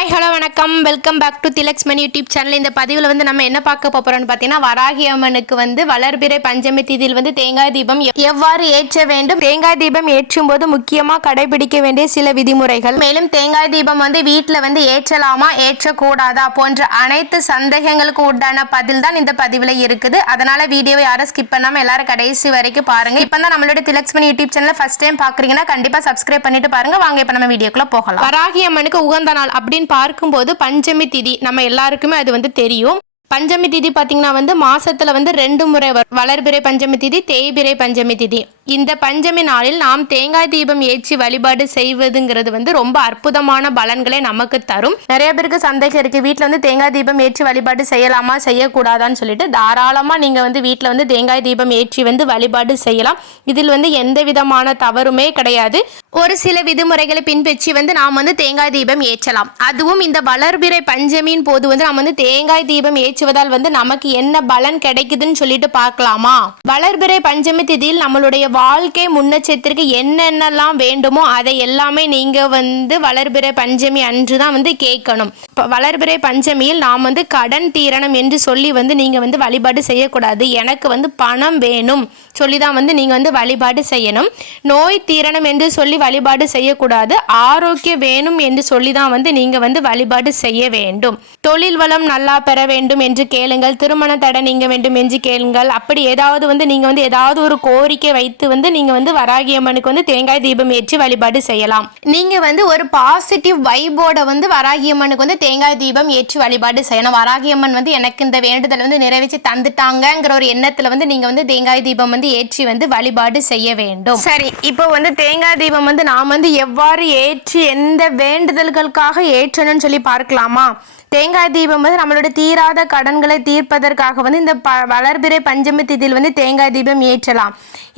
Hi hello வணக்கம். Welcome back to Tilaks Mani YouTube channel இந்த பதிவில் வந்து நம்ம என்ன பார்க்க போகிறோம்னு பார்த்தீங்கன்னா வராகி அம்மனுக்கு வந்து வளர்பிறை பஞ்சமி தீதியில் வந்து தேங்காய் தீபம் எவ்வாறு ஏற்ற வேண்டும்? தேங்காய் தீபம் ஏற்றும் போது முக்கியமாக கடைபிடிக்க வேண்டிய சில விதிமுறைகள். மேலும் தேங்காய் தீபம் வந்து வீட்டில் வந்து ஏற்றலாமா? ஏற்றக்கூடாதா? போன்ற அனைத்து சந்தேகங்களுக்கு உண்டான பதில் தான் இந்த பதிவில் இருக்குது. அதனால வீடியோவை யாரும் ஸ்கிப் பண்ணாமல் எல்லாரும் கடைசி வரைக்கும் பாருங்க. இப்போ தான் நம்மளோட Tilaks Mani YouTube channel first time பார்க்குறீங்கன்னா கண்டிப்பாக சப்ஸ்கிரைப் பண்ணிட்டு பாருங்க. வாங்க இப்போ நம்ம வீடியோக்குள்ளே போகலாம். வராகி அம்மனுக்கு உகந்த நாள் அப்படின்னு பார்க்கும்போது பஞ்சமி திதி நம்ம எல்லாருக்குமே அது வந்து தெரியும். பஞ்சமி திதி பார்த்தீங்கன்னா வந்து மாசத்துல வந்து ரெண்டு முறை வரும் வளர்பிறை பஞ்சமி திதி தேய்பிறை பஞ்சமி திதி. இந்த பஞ்சமி நாளில் நாம் தேங்காய் தீபம் ஏற்றி வழிபாடு செய்வதுங்கிறது வந்து ரொம்ப அற்புதமான பலன்களை நமக்கு தரும். நிறைய பேருக்கு சந்தேகம் இருக்கு. வீட்டில் வந்து தேங்காய் தீபம் ஏற்றி வழிபாடு செய்யலாமா செய்யக்கூடாதான்னு சொல்லிட்டு தாராளமா நீங்க வந்து வீட்டில் வந்து தேங்காய் தீபம் ஏற்றி வந்து வழிபாடு செய்யலாம். இதில் வந்து எந்த விதமான தவறுமே கிடையாது. ஒரு சில விதிமுறைகளை பின்பற்றி வந்து நாம் வந்து தேங்காய் தீபம் ஏற்றலாம். அதுவும் இந்த வளர்பிறை பஞ்சமியின் போது வந்து நம்ம வந்து தேங்காய் தீபம் ஏற்றுவதால் வந்து நமக்கு என்ன பலன் கிடைக்குதுன்னு சொல்லிட்டு பார்க்கலாமா? வளர்பிறை பஞ்சமி திதியில் நம்மளுடைய வாழ்க்கை முன்னெச்சரிக்கைக்கு என்னென்னலாம் வேண்டுமோ அதை எல்லாமே நீங்கள் வந்து வளர்பிறை பஞ்சமி அன்று தான் வந்து கேட்கணும். இப்போ வளர்பிறை பஞ்சமியில் நாம் வந்து கடன் தீரணம் என்று சொல்லி வந்து நீங்கள் வந்து வழிபாடு செய்யக்கூடாது. எனக்கு வந்து பணம் வேணும். சொல்லி தான் வந்து நீங்கள் வந்து வழிபாடு செய்யணும். நோய் தீரணம் என்று சொல்லி வழிபாடு செய்யக்கூடாது. ஆரோக்கியம் வேணும் என்று சொல்லி தான் வந்து நீங்கள் வந்து வழிபாடு செய்ய வேண்டும். தொழில் வளம் நல்லா பெற வேண்டும் என்று கேளுங்கள். திருமண தடை நீங்க வேண்டும் என்று கேளுங்கள். அப்படி ஏதாவது வந்து நீங்கள் வந்து ஏதாவது ஒரு கோரிக்கை வைத்து வந்து நீங்கள் வந்து வராகி அம்மனுக்கு வந்து தேங்காய் தீபம் ஏற்றி வழிபாடு செய்யலாம். நீங்கள் வந்து ஒரு பாசிட்டிவ் வைபோட வந்து வராகி அம்மனுக்கு வந்து தேங்காய் தீபம் ஏற்றி வழிபாடு செய்யணும். வராகி அம்மன் வந்து எனக்கு இந்த வேண்டுதல் வந்து நிறைவேற்றி தந்துட்டாங்கங்கிற ஒரு எண்ணத்துல வந்து நீங்க வந்து தேங்காய் தீபம் வந்து ஏற்றி வந்து வழிபாடு செய்ய வேண்டும். சரி இப்போ வந்து தேங்காய் தீபம் வந்து நாம் வந்து எவ்வாறு ஏற்றி எந்த வேண்டுதல்களுக்காக ஏற்றணும்னு சொல்லி பார்க்கலாமா? தேங்காய் தீபம் வந்து நம்மளோட தீராத கடன்களை தீர்ப்பதற்காக வந்து இந்த ப வளர்பிறை பஞ்சமி திதியில் வந்து தேங்காய் தீபம் ஏற்றலாம்.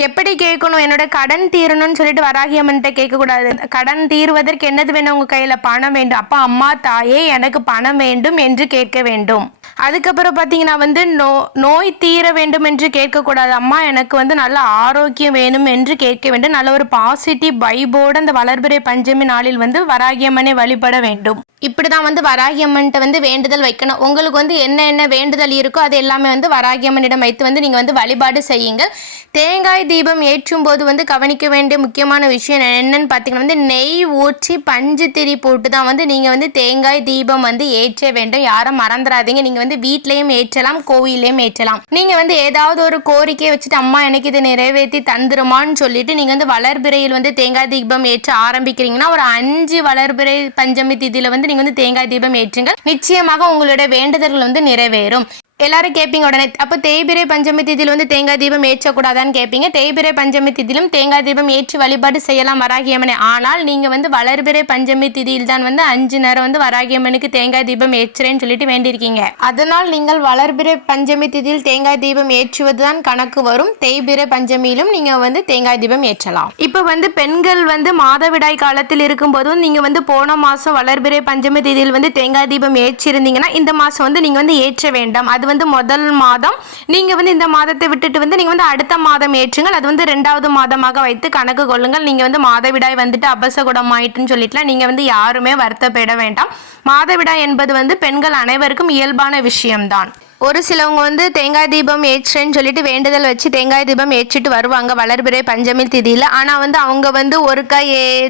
எப்படி கேட்கணும்? என்னோட கடன் தீரணும்னு சொல்லிட்டு வராகி அம்மன்கிட்ட கேட்கக்கூடாது. கடன் தீர்வதற்கு என்னது வேணும் உங்க கையில? பணம் வேண்டும். அப்பா அம்மா தாயே எனக்கு பணம் வேண்டும் என்று கேட்க வேண்டும். அதுக்கப்புறம் பார்த்தீங்கன்னா வந்து நோ நோய் தீர வேண்டும் என்று கேட்கக்கூடாது. அம்மா எனக்கு வந்து நல்ல ஆரோக்கியம் வேணும் என்று கேட்க வேண்டும். நல்ல ஒரு பாசிட்டிவ் வைபோடு அந்த வளர்பிறை பஞ்சமி நாளில் வந்து வராகியம்மனை வழிபட வேண்டும். இப்படி தான் வந்து வராகியம்மன்ட்ட வந்து வேண்டுதல் வைக்கணும். உங்களுக்கு வந்து என்ன என்ன வேண்டுதல் இருக்கோ அது எல்லாமே வந்து வராகியம்மனிடம் வைத்து வந்து நீங்கள் வந்து வழிபாடு செய்யுங்கள். தேங்காய் தீபம் ஏற்றும் போது வந்து கவனிக்க வேண்டிய முக்கியமான விஷயம் என்னன்னு பார்த்தீங்கன்னா வந்து நெய் ஊற்றி பஞ்சு திரி போட்டு தான் வந்து நீங்கள் வந்து தேங்காய் தீபம் வந்து ஏற்ற வேண்டும். யாரும் மறந்துடாதீங்க நீங்கள் வந்து வீட்லேயும் ஏற்றலாம் கோவிலையும் ஏற்றலாம். நீங்கள் வந்து ஏதாவது ஒரு கோரிக்கையை வச்சுட்டு அம்மா எனக்கு இதை நிறைவேற்றி தந்துருமான்னு சொல்லிட்டு நீங்கள் வந்து வளர்பிறையில் வந்து தேங்காய் தீபம் ஏற்ற ஆரம்பிக்கிறீங்கன்னா ஒரு அஞ்சு வளர்பிறை பஞ்சமி திதியில் வந்து நீங்கள் வந்து தேங்காய் தீபம் ஏற்றுங்கள். நிச்சயமாக உங்களுடைய வேண்டுதல்கள் வந்து நிறைவேறும். எல்லாரும் கேட்பீங்க உடனே. அப்போ தேய்பிரை பஞ்சமி திதியில் வந்து தேங்காய் தீபம் ஏற்றக்கூடாதான்னு கேட்பீங்க தேய்பிரை பஞ்சமி திதியிலும் தேங்காய் தீபம் ஏற்றி வழிபாடு செய்யலாம் வராகியம்மனை ஆனால் நீங்கள் வந்து வளர்பிரை பஞ்சமி திதியில் தான் வந்து அஞ்சு நேரம் வந்து வராகியம்மனுக்கு தேங்காய் தீபம் ஏற்றுறேன்னு சொல்லிட்டு வேண்டியிருக்கீங்க. அதனால் நீங்கள் வளர்பிரை பஞ்சமி திதியில் தேங்காய் தீபம் ஏற்றுவது தான் கணக்கு வரும். தேய்பிரை பஞ்சமியிலும் நீங்கள் வந்து தேங்காய் தீபம் ஏற்றலாம். இப்போ வந்து பெண்கள் வந்து மாதவிடாய் காலத்தில் இருக்கும்போதும் நீங்கள் வந்து போன மாதம் வளர்பிரை பஞ்சமி திதியில் வந்து தேங்காய் தீபம் ஏற்றிருந்தீங்கன்னா இந்த மாதம் வந்து நீங்கள் வந்து ஏற்ற வேண்டாம். அது வந்து முதல் மாதம். நீங்கள் வந்து இந்த மாதத்தை விட்டுட்டு வந்து நீங்கள் வந்து அடுத்த மாதம் ஏற்றுங்கள். அது வந்து ரெண்டாவது மாதமாக வைத்து கணக்கு கொள்ளுங்கள். நீங்கள் வந்து மாதவிடாய் வந்துட்டு அபசகுடம் ஆயிட்டுன்னு சொல்லிட்டுலாம் நீங்கள் வந்து யாருமே வருத்தப்பட வேண்டாம். மாதவிடாய் என்பது வந்து பெண்கள் அனைவருக்கும் இயல்பான விஷயம்தான். ஒரு சிலவங்க வந்து தேங்காய் தீபம் ஏற்றுறேன்னு சொல்லிட்டு வேண்டுதல் வச்சு தேங்காய் தீபம் ஏற்றிட்டு வருவாங்க. வளர்பிறை பஞ்சமி திதியில். ஆனால் வந்து அவங்க வந்து ஒரு கை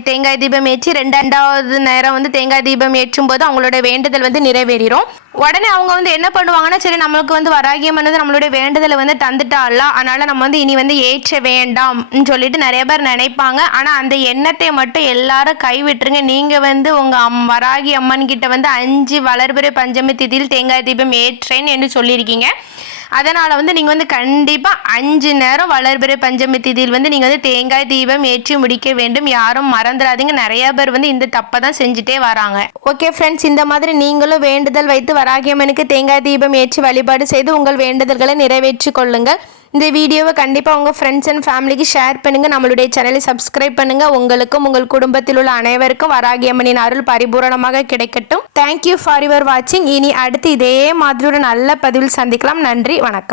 தேங்காய் தீபம் ஏற்றி ரெண்டாவது நேரம் வந்து தேங்காய் தீபம் ஏற்றும் போது அவங்களோட வேண்டுதல் வந்து நிறைவேறிடும் உடனே அவங்க வந்து என்ன பண்ணுவாங்கன்னா சரி நம்மளுக்கு வந்து வராகியம் வந்து நம்மளுடைய வேண்டுதலை வந்து தந்துட்டால அதனால நம்ம வந்து இனி வந்து ஏற்ற வேண்டாம் சொல்லிட்டு நிறைய பேர் நினைப்பாங்க. ஆனால் அந்த எண்ணத்தை மட்டும் எல்லாரும் கைவிட்டுருங்க. நீங்கள் வந்து உங்கள் அம் வராகி அம்மன் கிட்ட வந்து அஞ்சு வளர்பிறை பஞ்சமி திதியில் தேங்காய் தீபம் ஏற்றேன் என்று சொல்லியிருக்கீங்க. அதனால் வந்து நீங்கள் வந்து கண்டிப்பாக அஞ்சு நேரம் வளர்பிறை பஞ்சமி திதியில் வந்து நீங்கள் வந்து தேங்காய் தீபம் ஏற்றி முடிக்க வேண்டும். யாரும் மறந்துடாதீங்க. நிறைய பேர் வந்து இந்த தப்பை தான் செஞ்சுட்டே வராங்க. ஓகே ஃப்ரெண்ட்ஸ் இந்த மாதிரி நீங்களும் வேண்டுதல் வைத்து வராகியம்மனுக்கு தேங்காய் தீபம் ஏற்றி வழிபாடு செய்து உங்கள் வேண்டுதல்களை நிறைவேற்றி கொள்ளுங்கள். இந்த வீடியோவை கண்டிப்பாக உங்கள் ஃப்ரெண்ட்ஸ் அண்ட் ஃபேமிலிக்கு ஷேர் பண்ணுங்கள் நம்மளுடைய சேனலை சப்ஸ்கிரைப் பண்ணுங்கள் உங்களுக்கும் உங்கள் குடும்பத்தில் உள்ள அனைவருக்கும் வராகியம்மனின் அருள் பரிபூரணமாக கிடைக்கட்டும். தேங்க்யூ ஃபார் யுவர் வாட்சிங் இனி அடுத்து இதே மாதிரி ஒரு நல்ல பதிவில் சந்திக்கலாம். நன்றி. வணக்கம்.